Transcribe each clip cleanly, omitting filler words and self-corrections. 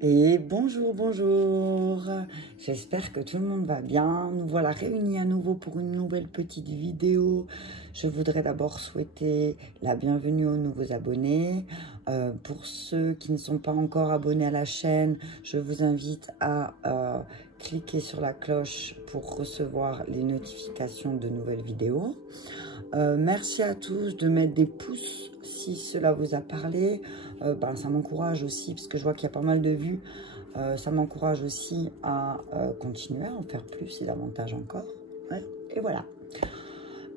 Et bonjour, bonjour. J'espère que tout le monde va bien. Nous voilà réunis à nouveau pour une nouvelle petite vidéo. Je voudrais d'abord souhaiter la bienvenue aux nouveaux abonnés. Pour ceux qui ne sont pas encore abonnés à la chaîne, je vous invite à cliquer sur la cloche pour recevoir les notifications de nouvelles vidéos. Merci à tous de mettre des pouces si cela vous a parlé. Ça m'encourage aussi, parce que je vois qu'il y a pas mal de vues. Ça m'encourage aussi à continuer à en faire plus et davantage encore. Ouais. Et voilà.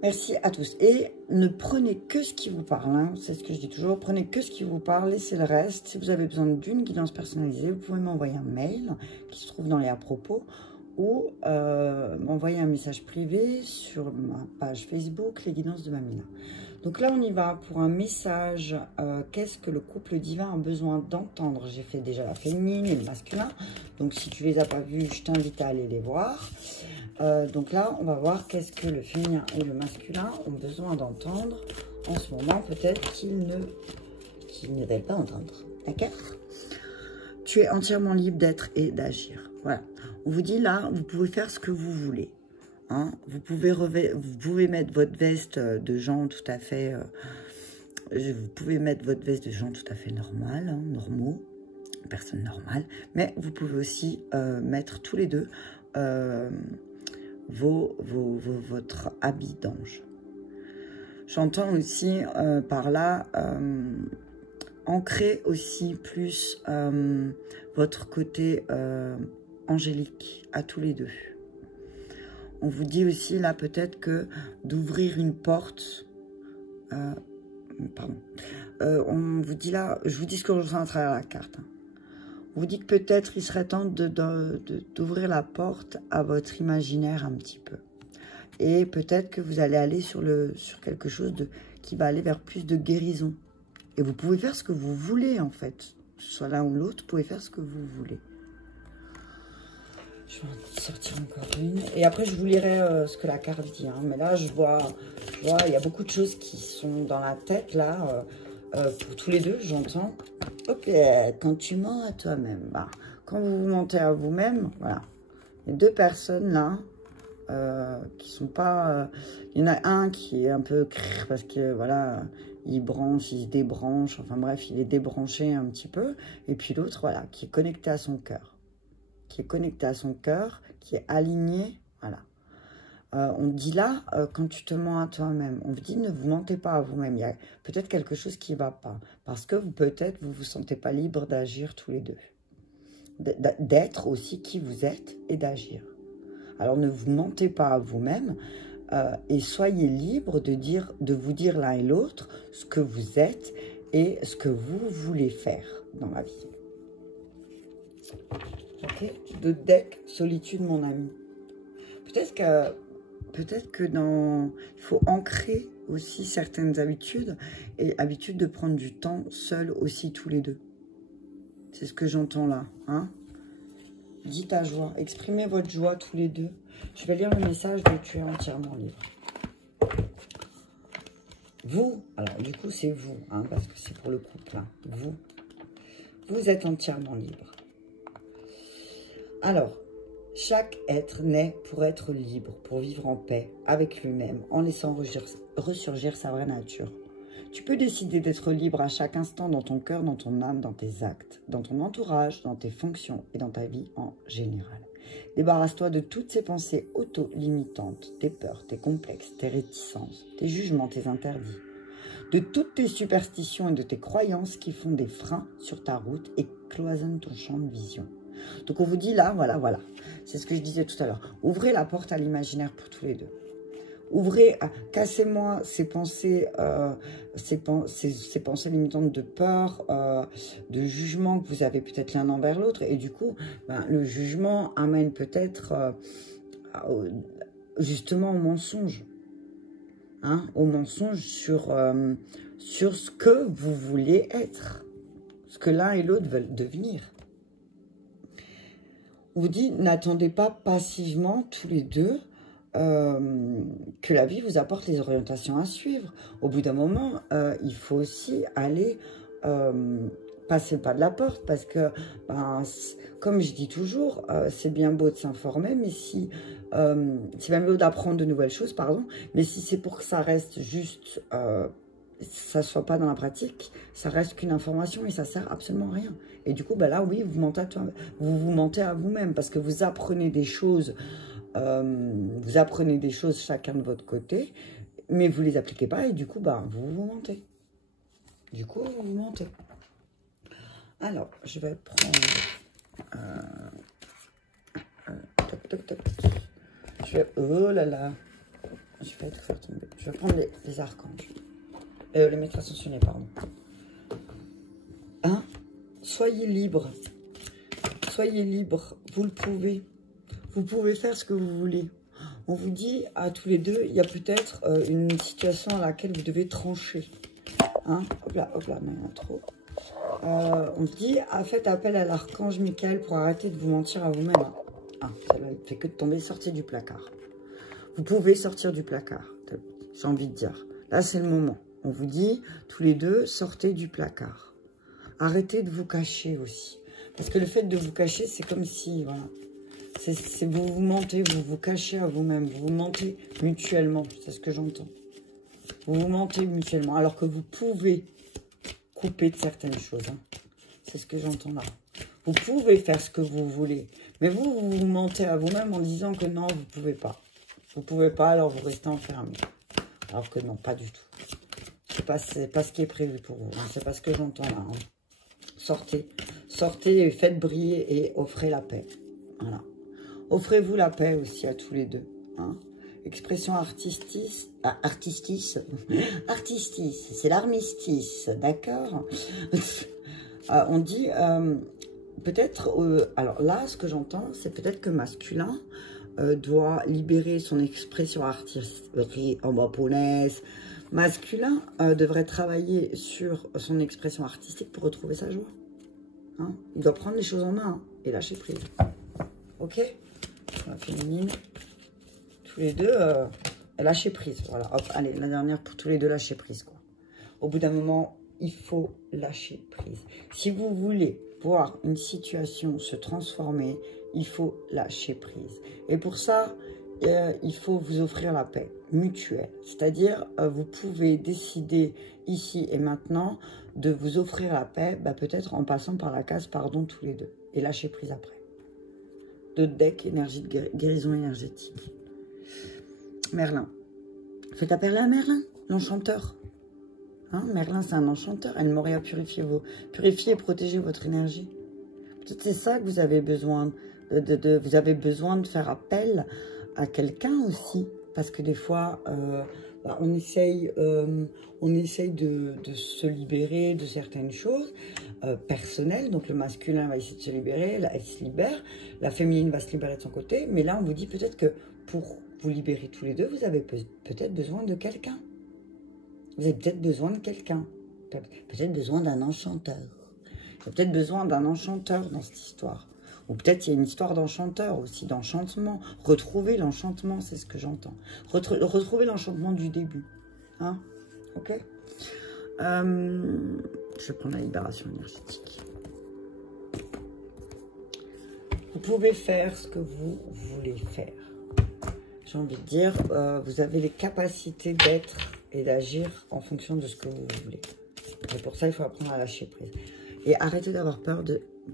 Merci à tous. Et ne prenez que ce qui vous parle. Hein. C'est ce que je dis toujours. Prenez que ce qui vous parle, laissez le reste. Si vous avez besoin d'une guidance personnalisée, vous pouvez m'envoyer un mail qui se trouve dans les à propos ou m'envoyer un message privé sur ma page Facebook, les guidances de Mamina. Donc là, on y va pour un message. Qu'est-ce que le couple divin a besoin d'entendre? J'ai fait déjà la féminine et le masculin. Donc, si tu les as pas vus, je t'invite à aller les voir. Donc là, on va voir qu'est-ce que le féminin et le masculin ont besoin d'entendre en ce moment. Peut-être qu'ils ne veulent pas entendre. D'accord? Tu es entièrement libre d'être et d'agir. Voilà. On vous dit là, vous pouvez faire ce que vous voulez. Hein, vous pouvez mettre votre veste de gens tout à fait... vous pouvez mettre votre veste de gens tout à fait normal, hein, normaux, personnes normales. Mais vous pouvez aussi mettre tous les deux votre habit d'ange. J'entends aussi par là ancrer aussi plus votre côté angélique à tous les deux. On vous dit aussi, là, peut-être que d'ouvrir une porte... on vous dit là, je vous dis ce que je ressens à travers la carte. Hein. On vous dit que peut-être il serait temps d'ouvrir la porte à votre imaginaire un petit peu. Et peut-être que vous allez aller sur quelque chose qui va aller vers plus de guérison. Et vous pouvez faire ce que vous voulez, en fait. Soit l'un ou l'autre, vous pouvez faire ce que vous voulez. Je vais en sortir encore une. Et après, je vous lirai ce que la carte dit. Hein. Mais là, je vois, il y a beaucoup de choses qui sont dans la tête, là. Pour tous les deux, j'entends. Ok, quand tu mens à toi-même. Bah, quand vous mentez à vous-même, voilà. Les deux personnes, là, qui sont pas... il y en a un qui est un peu... Parce que, voilà, il branche, il se débranche. Enfin bref, il est débranché un petit peu. Et puis l'autre, voilà, qui est connecté à son cœur. Qui est connecté à son cœur, qui est aligné, voilà. On dit là, quand tu te mens à toi-même, on vous dit ne vous mentez pas à vous-même. Il y a peut-être quelque chose qui ne va pas, parce que peut-être vous ne vous sentez pas libre d'agir tous les deux. D'être aussi qui vous êtes et d'agir. Alors ne vous mentez pas à vous-même et soyez libre de vous dire l'un et l'autre ce que vous êtes et ce que vous voulez faire dans la vie. Okay. De deck solitude, mon ami. Peut-être que il faut ancrer aussi certaines habitudes et habitude de prendre du temps seul aussi tous les deux. C'est ce que j'entends là. Hein? Dites ta joie, exprimez votre joie tous les deux. Je vais lire le message de tu es entièrement libre. Vous, alors du coup c'est vous, hein, parce que c'est pour le couple. Hein, vous êtes entièrement libre. Alors, chaque être naît pour être libre, pour vivre en paix avec lui-même, en laissant ressurgir sa vraie nature. Tu peux décider d'être libre à chaque instant dans ton cœur, dans ton âme, dans tes actes, dans ton entourage, dans tes fonctions et dans ta vie en général. Débarrasse-toi de toutes ces pensées auto-limitantes, tes peurs, tes complexes, tes réticences, tes jugements, tes interdits, de toutes tes superstitions et de tes croyances qui font des freins sur ta route et cloisonnent ton champ de vision. Donc on vous dit là, voilà. C'est ce que je disais tout à l'heure. Ouvrez la porte à l'imaginaire pour tous les deux. Ouvrez, cassez-moi ces pensées, ces pensées limitantes de peur, de jugement que vous avez peut-être l'un envers l'autre. Et du coup, le jugement amène peut-être justement au mensonge. Hein, au mensonge sur ce que vous voulez être. Ce que l'un et l'autre veulent devenir. On vous dit, n'attendez pas passivement tous les deux que la vie vous apporte les orientations à suivre. Au bout d'un moment, il faut aussi aller passez le pas de la porte parce que, ben, comme je dis toujours, c'est bien beau de s'informer, mais si c'est bien beau d'apprendre de nouvelles choses, pardon, mais si c'est pour que ça reste juste, ça ne soit pas dans la pratique, ça reste qu'une information et ça sert absolument à rien. Et du coup, ben là, oui, vous vous mentez à vous-même parce que vous apprenez des choses, chacun de votre côté, mais vous les appliquez pas et du coup, ben, vous vous mentez. Du coup, vous vous mentez. Alors, je vais prendre... toc, toc, toc. Je vais... Oh là là. Je vais tout faire tomber. Je vais prendre les archanges. Les maîtres ascensionnés, pardon. Hein? Soyez libre. Soyez libre. Vous le pouvez. Vous pouvez faire ce que vous voulez. On vous dit à tous les deux, il y a peut-être une situation à laquelle vous devez trancher. Hein? Hop là, mais il y en a trop. On se dit, faites appel à l'archange Michael pour arrêter de vous mentir à vous-même. Celle-là, il ne fait que de tomber, sortez du placard. Vous pouvez sortir du placard, j'ai envie de dire. Là, c'est le moment. On vous dit, tous les deux, sortez du placard. Arrêtez de vous cacher aussi. Parce que le fait de vous cacher, c'est comme si, voilà, vous vous mentez, vous vous cachez à vous-même, vous vous mentez mutuellement, c'est ce que j'entends. Vous vous mentez mutuellement, alors que vous pouvez couper de certaines choses. Hein. C'est ce que j'entends là. Vous pouvez faire ce que vous voulez, mais vous mentez à vous-même en disant que non, vous ne pouvez pas. Vous ne pouvez pas, alors vous restez enfermé. Alors que non, pas du tout. C'est pas ce qui est prévu pour vous. Hein. C'est pas ce que j'entends là. Hein. Sortez. Sortez et faites briller et offrez la paix. Voilà. Offrez-vous la paix aussi à tous les deux. Hein. Expression artistis, c'est l'armistice, d'accord. On dit, peut-être, alors là, ce que j'entends, c'est peut-être que masculin doit libérer son expression artistique en japonaise. Masculin devrait travailler sur son expression artistique pour retrouver sa joie. Hein, il doit prendre les choses en main et lâcher prise. Ok? La féminine. Tous les deux, lâcher prise. Voilà, hop, allez, la dernière pour tous les deux, lâcher prise, quoi. Au bout d'un moment, il faut lâcher prise. Si vous voulez voir une situation se transformer, il faut lâcher prise. Et pour ça, il faut vous offrir la paix mutuelle. C'est-à-dire, vous pouvez décider ici et maintenant de vous offrir la paix, peut-être en passant par la case pardon tous les deux. Et lâcher prise après. De deck, énergie de guérison énergétique. Merlin. Faites appel à Merlin, l'enchanteur. Hein, Merlin, c'est un enchanteur. Elle m'aurait à purifier et protéger votre énergie. Peut-être c'est ça que vous avez besoin. Vous avez besoin de faire appel à quelqu'un aussi. Parce que des fois, on essaye de se libérer de certaines choses personnelles. Donc le masculin va essayer de se libérer, elle se libère. La féminine va se libérer de son côté. Mais là, on vous dit peut-être que pour vous libérer tous les deux, vous avez peut-être besoin de quelqu'un. Vous avez peut-être besoin de quelqu'un. Peut-être besoin d'un enchanteur. Il y a peut-être besoin d'un enchanteur dans cette histoire. Ou peut-être il y a une histoire d'enchanteur aussi, d'enchantement. Retrouver l'enchantement, c'est ce que j'entends. Retrouver l'enchantement du début. Hein? Ok? Je vais prendre la libération énergétique. Vous pouvez faire ce que vous voulez faire. J'ai envie de dire, vous avez les capacités d'être et d'agir en fonction de ce que vous voulez. Et pour ça, il faut apprendre à lâcher prise. Et arrêter d'avoir peur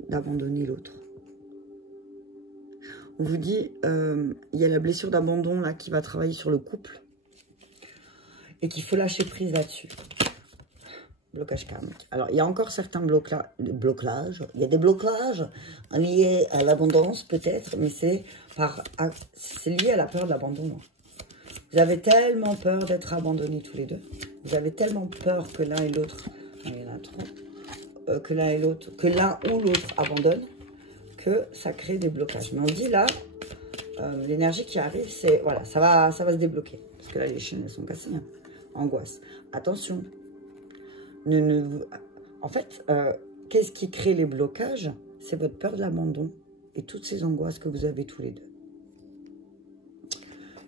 d'abandonner l'autre. On vous dit, il y a la blessure d'abandon là qui va travailler sur le couple. Et qu'il faut lâcher prise là-dessus. Blocage karmique. Alors, il y a encore certains blocages. Il y a des blocages liés à l'abondance peut-être, mais c'est lié à la peur de l'abandon. Vous avez tellement peur d'être abandonnés tous les deux. Vous avez tellement peur que l'un et l'autre, il y en a trop, que l'un ou l'autre abandonne, que ça crée des blocages. Mais on dit là, l'énergie qui arrive, c'est, voilà, ça va se débloquer. Parce que là, les chaînes, elles sont cassées. Hein. Angoisse. Attention. En fait, qu'est-ce qui crée les blocages? C'est votre peur de l'abandon et toutes ces angoisses que vous avez tous les deux.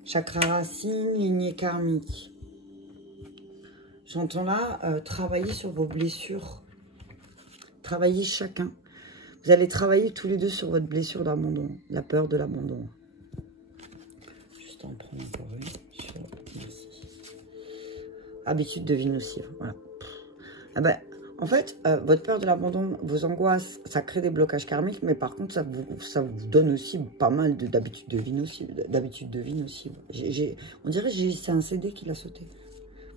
Chakra racine, lignée karmique. J'entends là, travailler sur vos blessures travailler chacun. Vous allez travailler tous les deux sur votre blessure d'abandon, la peur de l'abandon. Juste en prendre encore une. Merci. Habitude de vie nocive, voilà. Ah ben, en fait, votre peur de l'abandon, vos angoisses, ça crée des blocages karmiques, mais par contre, ça vous donne aussi pas mal d'habitudes de vie nocive. On dirait que c'est un CD qui l'a sauté.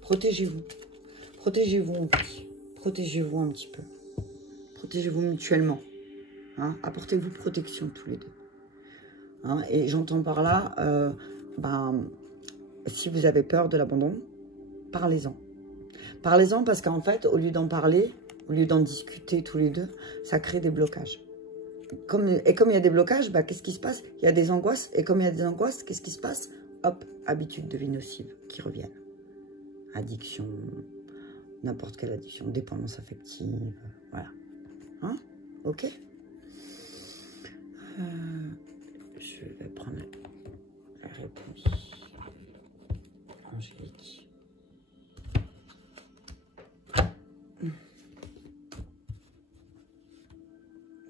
Protégez-vous. Protégez-vous, on dit. Protégez-vous un petit peu. Protégez-vous mutuellement. Hein? Apportez-vous protection tous les deux. Hein? Et j'entends par là, si vous avez peur de l'abandon, parlez-en. Parlez-en parce qu'en fait, au lieu d'en parler, au lieu d'en discuter tous les deux, ça crée des blocages. Et comme il y a des blocages, qu'est-ce qui se passe? Il y a des angoisses. Et comme il y a des angoisses, qu'est-ce qui se passe? Hop, habitudes de vie nocive qui reviennent. Addiction, n'importe quelle addiction, dépendance affective, voilà. Hein? Ok? Je vais prendre la réponse. Angélique.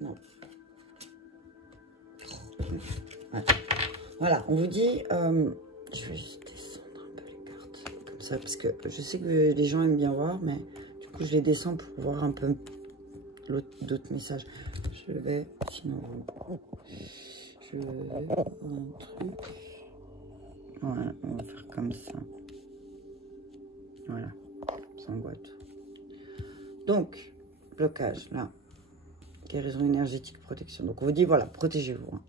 Non. Ouais. Voilà, on vous dit... je vais juste descendre un peu les cartes, comme ça, parce que je sais que les gens aiment bien voir, mais du coup, je les descends pour voir un peu d'autres messages. Je vais... Sinon... Je vais un truc... Voilà, on va faire comme ça. Voilà, sans boîte. Donc, blocage, là. Guérison énergétique, protection. Donc, on vous dit, voilà, protégez-vous. Hein.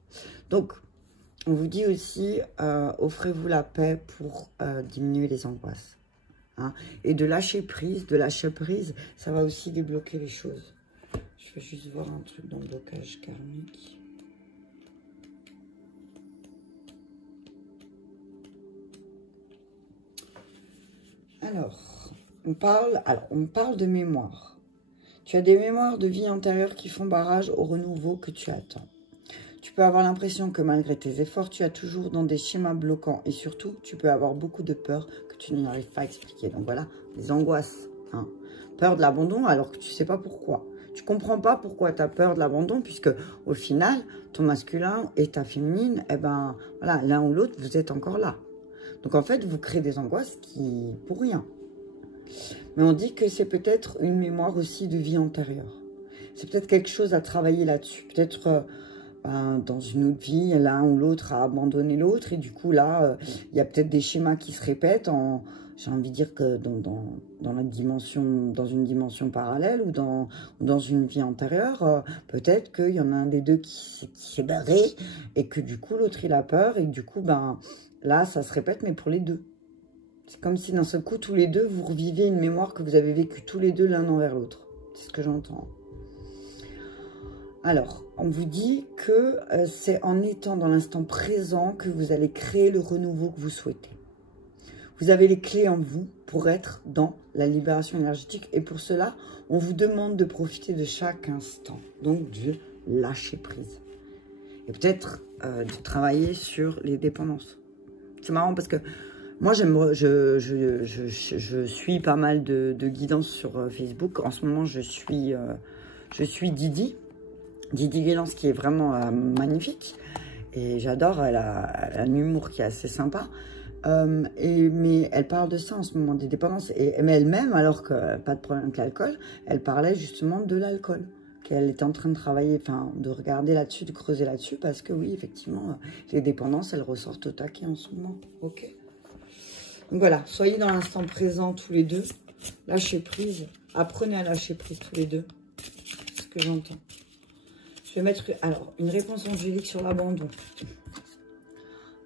Donc, on vous dit aussi, offrez-vous la paix pour diminuer les angoisses. Hein. Et de lâcher prise, ça va aussi débloquer les choses. Je vais juste voir un truc dans le blocage karmique. Alors, on parle de mémoire. Tu as des mémoires de vie antérieure qui font barrage au renouveau que tu attends. Tu peux avoir l'impression que malgré tes efforts, tu as toujours dans des schémas bloquants. Et surtout, tu peux avoir beaucoup de peur que tu n'arrives pas à expliquer. Donc voilà, les angoisses. Hein. Peur de l'abandon alors que tu ne sais pas pourquoi. Tu ne comprends pas pourquoi tu as peur de l'abandon puisque au final, ton masculin et ta féminine, eh ben, voilà, l'un ou l'autre, vous êtes encore là. Donc en fait, vous créez des angoisses qui pour rien. Mais on dit que c'est peut-être une mémoire aussi de vie antérieure. C'est peut-être quelque chose à travailler là-dessus. Peut-être dans une autre vie, l'un ou l'autre a abandonné l'autre. Et du coup, là, il y a peut-être des schémas qui se répètent. J'ai envie de dire que dans une dimension parallèle ou dans une vie antérieure, peut-être qu'il y en a un des deux qui s'est barré et que du coup, l'autre, il a peur. Et du coup, là, ça se répète, mais pour les deux. C'est comme si d'un seul coup, tous les deux, vous revivez une mémoire que vous avez vécue tous les deux l'un envers l'autre. C'est ce que j'entends. Alors, on vous dit que c'est en étant dans l'instant présent que vous allez créer le renouveau que vous souhaitez. Vous avez les clés en vous pour être dans la libération énergétique. Et pour cela, on vous demande de profiter de chaque instant. Donc, de lâcher prise. Et peut-être de travailler sur les dépendances. C'est marrant parce que moi, je suis pas mal de guidance sur Facebook. En ce moment, je suis Didi. Didi Guidance qui est vraiment magnifique. Et j'adore, elle a un humour qui est assez sympa. Mais elle parle de ça en ce moment, des dépendances. Mais elle-même, alors que pas de problème avec l'alcool, elle parlait justement de l'alcool. Qu'elle était en train de travailler, enfin, de regarder là-dessus, de creuser là-dessus. Parce que oui, effectivement, les dépendances, elles ressortent au taquet en ce moment. Ok. Donc voilà, soyez dans l'instant présent tous les deux. Lâchez prise. Apprenez à lâcher prise tous les deux. C'est ce que j'entends. Je vais mettre alors une réponse angélique sur l'abandon.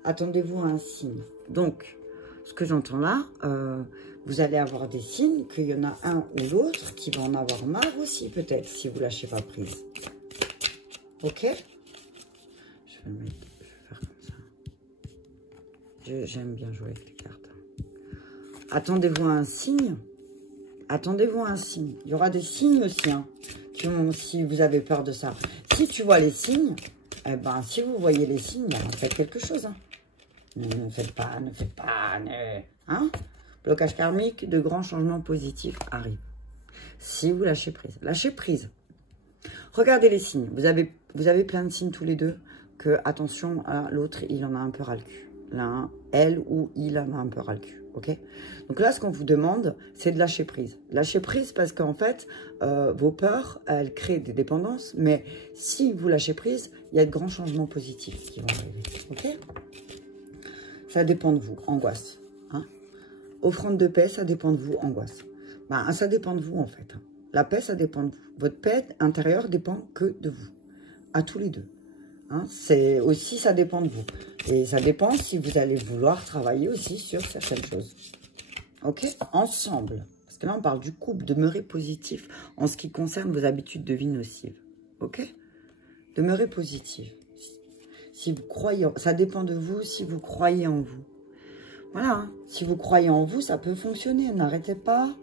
Attendez-vous à un signe. Donc, ce que j'entends là, vous allez avoir des signes qu'il y en a un ou l'autre qui va en avoir marre aussi, peut-être, si vous ne lâchez pas prise. Ok? Je vais faire comme ça. J'aime bien jouer avec les cartes. Attendez-vous à un signe. Attendez-vous à un signe. Il y aura des signes aussi, hein, si vous avez peur de ça. Si tu vois les signes, eh ben, si vous voyez les signes, faites quelque chose. Hein. Ne faites pas, hein. Blocage karmique, de grands changements positifs arrivent. Si vous lâchez prise. Lâchez prise. Regardez les signes. Vous avez plein de signes tous les deux que, attention, l'autre, il en a un peu ras le cul. L'un, elle ou il en a un peu ras le cul. Ok? Donc là, ce qu'on vous demande, c'est de lâcher prise. Lâcher prise parce qu'en fait, vos peurs, elles créent des dépendances. Mais si vous lâchez prise, il y a de grands changements positifs qui vont arriver. Ok? Ça dépend de vous. Angoisse. Hein? Offrande de paix, ça dépend de vous. Angoisse. Bah, ça dépend de vous, en fait. La paix, ça dépend de vous. Votre paix intérieure dépend que de vous. À tous les deux. Hein? C'est aussi, ça dépend de vous. Et ça dépend si vous allez vouloir travailler aussi sur certaines choses. Ok? Ensemble. Parce que là, on parle du couple. Demeurez positif en ce qui concerne vos habitudes de vie nocives. Ok? Demeurez positif. Si vous croyez, ça dépend de vous si vous croyez en vous. Voilà. Hein? Si vous croyez en vous, ça peut fonctionner. N'arrêtez pas.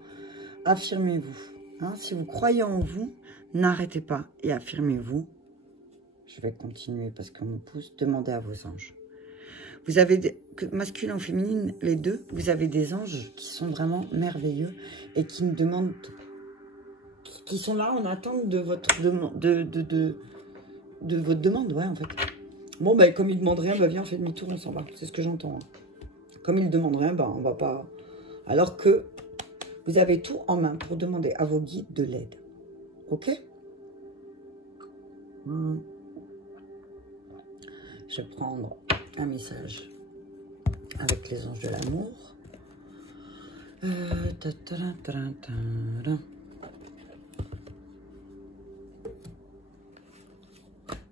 Affirmez-vous. Hein? Si vous croyez en vous, n'arrêtez pas et affirmez-vous. Je vais continuer parce qu'on me pousse. Demandez à vos anges. Vous avez, masculin ou féminine, les deux, vous avez des anges qui sont vraiment merveilleux et qui nous demandent, qui sont là en attente de votre demande, de votre demande, ouais, en fait. Bon, ben, comme ils ne demandent rien, ben, viens, on fait demi-tour, on s'en va. C'est ce que j'entends. Hein. Comme ils ne demandent rien, ben, on va pas... Alors que vous avez tout en main pour demander à vos guides de l'aide. Ok? Je vais prendre un message avec les anges de l'amour.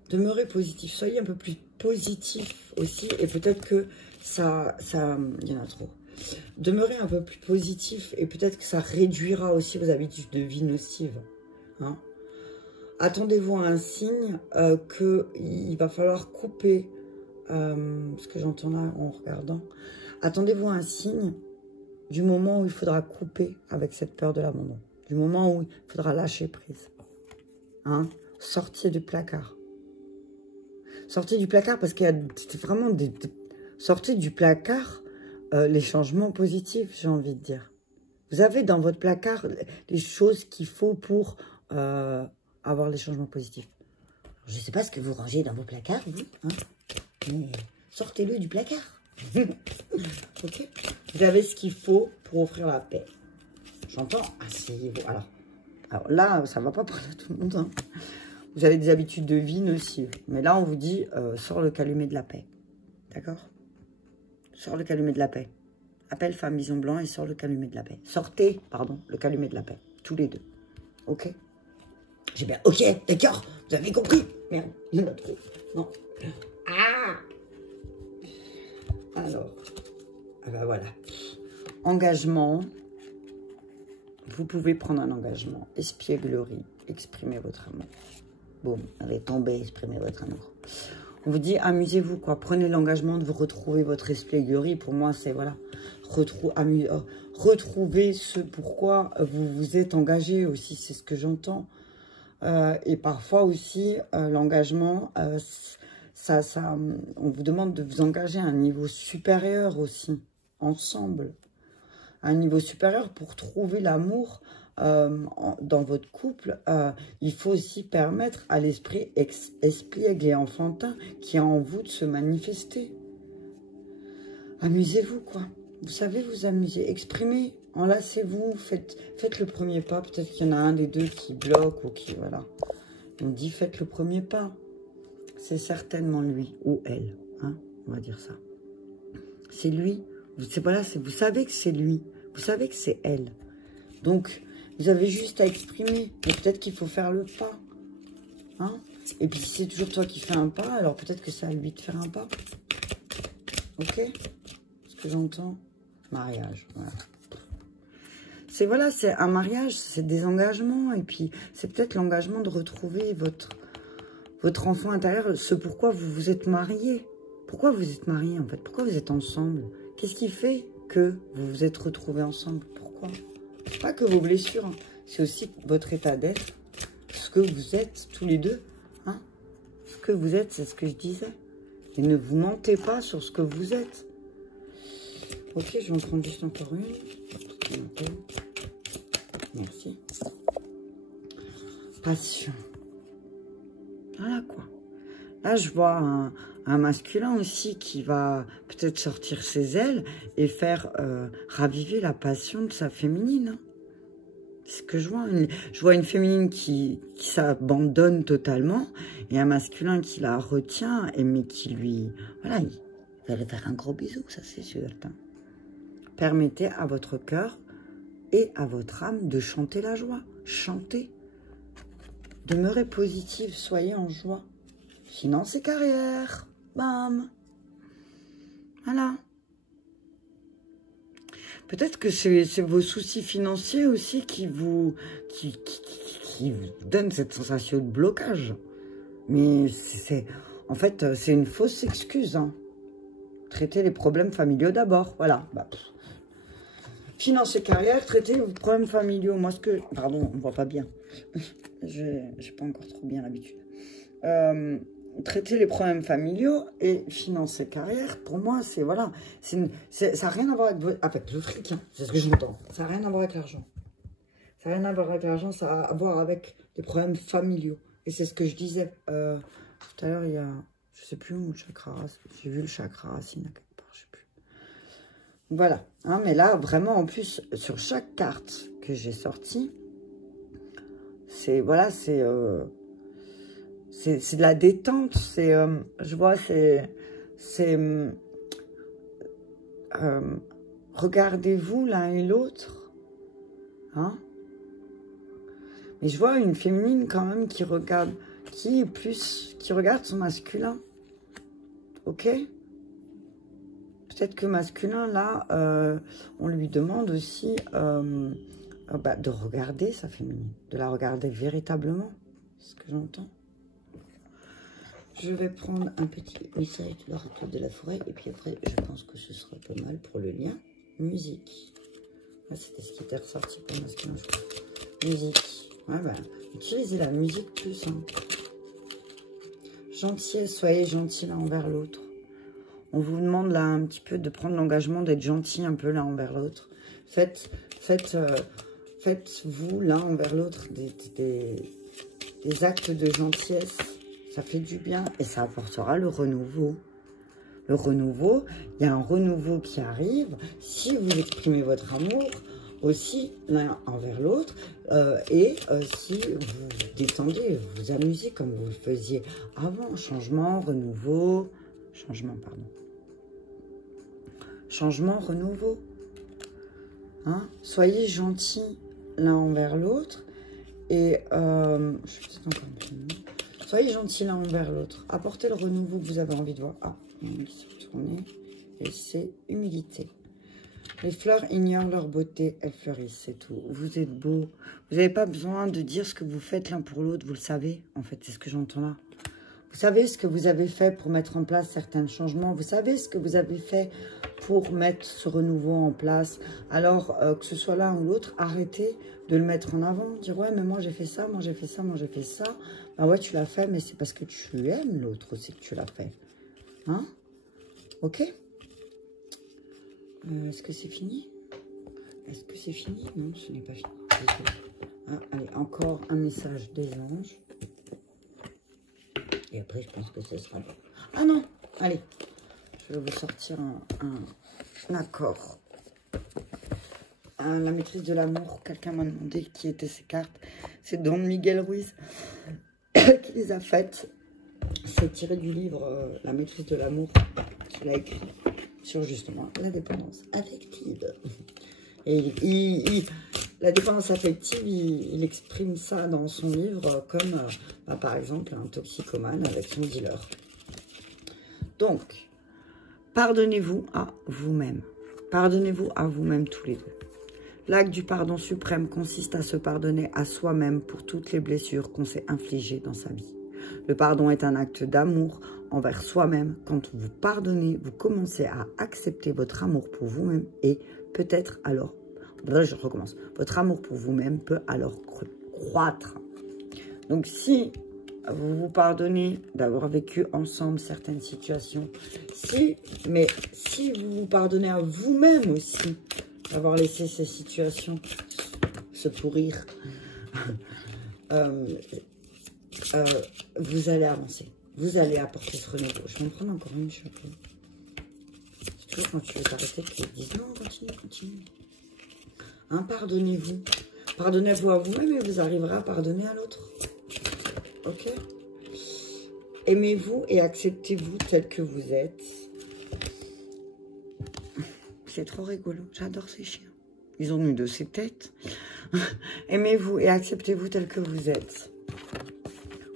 Demeurez positif. Soyez un peu plus positif aussi. Et peut-être que ça... Il y en a trop. Demeurez un peu plus positif. Et peut-être que ça réduira aussi vos habitudes de vie nocives. Hein? Attendez-vous à un signe qu'il va falloir couper... ce que j'entends là en regardant. Attendez-vous à un signe du moment où il faudra couper avec cette peur de l'abandon. Du moment où il faudra lâcher prise. Hein? Sortez du placard. Sortez du placard parce qu'il y a vraiment sortez du placard les changements positifs, j'ai envie de dire. Vous avez dans votre placard les choses qu'il faut pour avoir les changements positifs. Je ne sais pas ce que vous rangez dans vos placards, vous. Hein? Sortez-le du placard. Ok? Vous avez ce qu'il faut pour offrir la paix. J'entends, asseyez-vous. Alors là, ça ne va pas parler à tout le monde. Hein. Vous avez des habitudes de vie nocives. Mais là, on vous dit, sors le calumet de la paix. D'accord? Sors le calumet de la paix. Appelle femme bison blanc et sors le calumet de la paix. Sortez, pardon, le calumet de la paix. Tous les deux. Ok? J'ai bien, ok, d'accord, vous avez compris. Merde, il y en a trop. Non. Ah! Alors, ah ben voilà. Engagement. Vous pouvez prendre un engagement. Espièglerie. Exprimez votre amour. Boum, allez, tombez, exprimez votre amour. On vous dit, amusez-vous, quoi. Prenez l'engagement de vous retrouver votre espièglerie. Pour moi, c'est, voilà, retrouver ce pourquoi vous vous êtes engagé aussi. C'est ce que j'entends. Et parfois aussi, l'engagement, on vous demande de vous engager à un niveau supérieur aussi, ensemble. À un niveau supérieur pour trouver l'amour dans votre couple. Il faut aussi permettre à l'esprit espiègle et enfantin qui est en vous de se manifester. Amusez-vous, quoi. Vous savez vous amuser. Exprimez, enlacez-vous, faites le premier pas. Peut-être qu'il y en a un des deux qui bloque ou qui, voilà. On dit faites le premier pas. C'est certainement lui ou elle. Hein, on va dire ça. C'est lui. Voilà, vous savez que c'est lui. Vous savez que c'est elle. Donc, vous avez juste à exprimer. Mais peut-être qu'il faut faire le pas. Hein? Et puis, si c'est toujours toi qui fais un pas, alors peut-être que c'est à lui de faire un pas. Ok? Ce que j'entends. Mariage. Voilà. C'est un mariage, c'est des engagements. Et puis, c'est peut-être l'engagement de retrouver votre enfant intérieur. Ce pourquoi vous vous êtes mariés. Pourquoi vous êtes mariés, en fait? Pourquoi vous êtes ensemble? Qu'est-ce qui fait que vous vous êtes retrouvés ensemble? Pourquoi? Pas que vos blessures, hein. C'est aussi votre état d'être, ce que vous êtes tous les deux. Hein? Ce que vous êtes, c'est ce que je disais. Et ne vous mentez pas sur ce que vous êtes. Ok, je vais en prendre juste encore une. Merci. Passion. Voilà quoi. Là, je vois un masculin aussi qui va peut-être sortir ses ailes et faire raviver la passion de sa féminine. Hein. C'est ce que je vois. Je vois une féminine qui s'abandonne totalement et un masculin qui la retient, mais qui lui... Voilà, il va lui faire un gros bisou, ça c'est sûr. Hein. Permettez à votre cœur et à votre âme de chanter la joie. Chantez. Demeurez positive, soyez en joie. Finance et carrière. Bam. Voilà. Peut-être que c'est vos soucis financiers aussi qui vous donnent cette sensation de blocage. Mais en fait, c'est une fausse excuse. Hein. Traitez les problèmes familiaux d'abord. Voilà. Bah, finance et carrière, traitez vos problèmes familiaux. Moi, pardon, on ne voit pas bien. Je n'ai pas encore trop bien l'habitude. Traiter les problèmes familiaux et finance et carrière, pour moi, c'est voilà. Ça n'a rien à voir avec le fric, hein, c'est ce que j'entends. Ça n'a rien à voir avec l'argent. Ça n'a rien à voir avec l'argent, ça a à voir avec des problèmes familiaux. Et c'est ce que je disais. Tout à l'heure, il y a, je ne sais plus où le chakra, j'ai vu le chakra racine quelque part, je ne sais plus. Voilà. Hein, mais là, vraiment, en plus, sur chaque carte que j'ai sortie, c'est, voilà, c'est de la détente, je vois, regardez-vous l'un et l'autre, hein. Mais je vois une féminine quand même qui regarde son masculin, ok. Peut-être que masculin, là, on lui demande aussi de regarder sa féminine, de la regarder véritablement, c'est ce que j'entends. Je vais prendre un petit message de l'oracle de la forêt. Et puis après, je pense que ce sera pas mal pour le lien. Musique. Ah, c'était ce qui était ressorti pour masculin, je crois. Musique. Ouais, bah, utilisez la musique plus. Hein. Gentillesse, soyez gentil l'un envers l'autre. On vous demande là un petit peu de prendre l'engagement d'être gentil un peu l'un envers l'autre. Faites-vous l'un envers l'autre des actes de gentillesse. Ça fait du bien et ça apportera le renouveau. Le renouveau, il y a un renouveau qui arrive si vous exprimez votre amour aussi l'un envers l'autre si vous détendez, vous amusez comme vous le faisiez avant. Changement, renouveau, changement, renouveau. Hein? Soyez gentils l'un envers l'autre et je suis peut-être encore un peu... Soyez gentils l'un envers l'autre. Apportez le renouveau que vous avez envie de voir. Ah, il y en a qui s'est retourné. Et c'est humilité. Les fleurs ignorent leur beauté. Elles fleurissent, c'est tout. Vous êtes beau. Vous n'avez pas besoin de dire ce que vous faites l'un pour l'autre. Vous le savez. En fait, c'est ce que j'entends là. Vous savez ce que vous avez fait pour mettre en place certains changements. Vous savez ce que vous avez fait pour mettre ce renouveau en place. Alors, que ce soit l'un ou l'autre, arrêtez de le mettre en avant. Dire, ouais, mais moi j'ai fait ça, moi j'ai fait ça, moi j'ai fait ça. Ben ouais, tu l'as fait, mais c'est parce que tu aimes l'autre aussi que tu l'as fait. Hein? Ok? Est-ce que c'est fini? Est-ce que c'est fini? Non, ce n'est pas fini. Ah, allez, encore un message des anges. Et après, je pense que ce sera bon. Ah non! Allez, je vais vous sortir un accord. La maîtrise de l'amour. Quelqu'un m'a demandé qui étaient ces cartes. C'est Don Miguel Ruiz qui les a faites. C'est tiré du livre La maîtrise de l'amour qu'il a écrit sur justement la dépendance affective. Et la dépendance affective, il exprime ça dans son livre comme, par exemple, un toxicomane avec son dealer. Donc, pardonnez-vous à vous-même. Pardonnez-vous à vous-même tous les deux. L'acte du pardon suprême consiste à se pardonner à soi-même pour toutes les blessures qu'on s'est infligées dans sa vie. Le pardon est un acte d'amour envers soi-même. Quand vous pardonnez, vous commencez à accepter votre amour pour vous-même et peut-être alors... Je recommence. Votre amour pour vous-même peut alors croître. Donc, si vous vous pardonnez d'avoir vécu ensemble certaines situations, mais si vous vous pardonnez à vous-même aussi d'avoir laissé ces situations se pourrir, vous allez avancer. Vous allez apporter ce renouveau. Je vais en prendre encore une, je peux. C'est toujours quand tu veux t'arrêter qu'ils disent non, continue, continue. Hein, pardonnez-vous. Pardonnez-vous à vous-même et vous arriverez à pardonner à l'autre. Ok? Aimez-vous et acceptez-vous tel que vous êtes. C'est trop rigolo. J'adore ces chiens. Ils ont eu de ces têtes. Aimez-vous et acceptez-vous tel que vous êtes.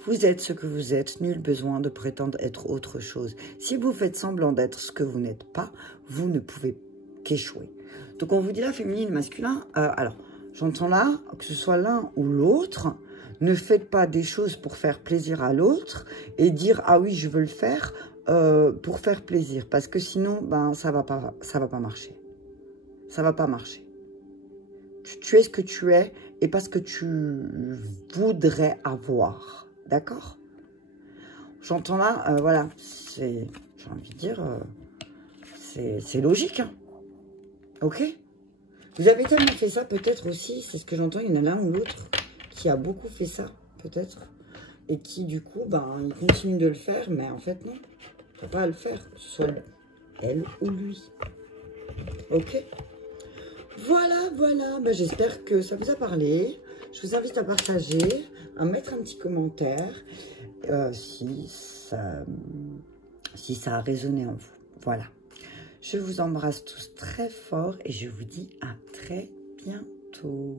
Vous êtes ce que vous êtes. Nul besoin de prétendre être autre chose. Si vous faites semblant d'être ce que vous n'êtes pas, vous ne pouvez qu'échouer. Donc on vous dit là, féminine, masculin. Alors, j'entends là, que ce soit l'un ou l'autre, ne faites pas des choses pour faire plaisir à l'autre et dire, ah oui, je veux le faire pour faire plaisir. Parce que sinon, ben, ça va pas marcher. Ça va pas marcher. Tu es ce que tu es et pas ce que tu voudrais avoir. D'accord? J'entends là, voilà, c'est, j'ai envie de dire, c'est logique, hein. Ok? Vous avez tellement fait ça, peut-être aussi, c'est ce que j'entends, il y en a l'un ou l'autre qui a beaucoup fait ça, peut-être, et qui, du coup, ben, il continue de le faire, mais en fait, non, il ne faut pas le faire, que ce soit elle ou lui. Ok? Voilà, voilà, ben, j'espère que ça vous a parlé. Je vous invite à partager, à mettre un petit commentaire, si ça a résonné en vous. Voilà. Je vous embrasse tous très fort et je vous dis à très bientôt.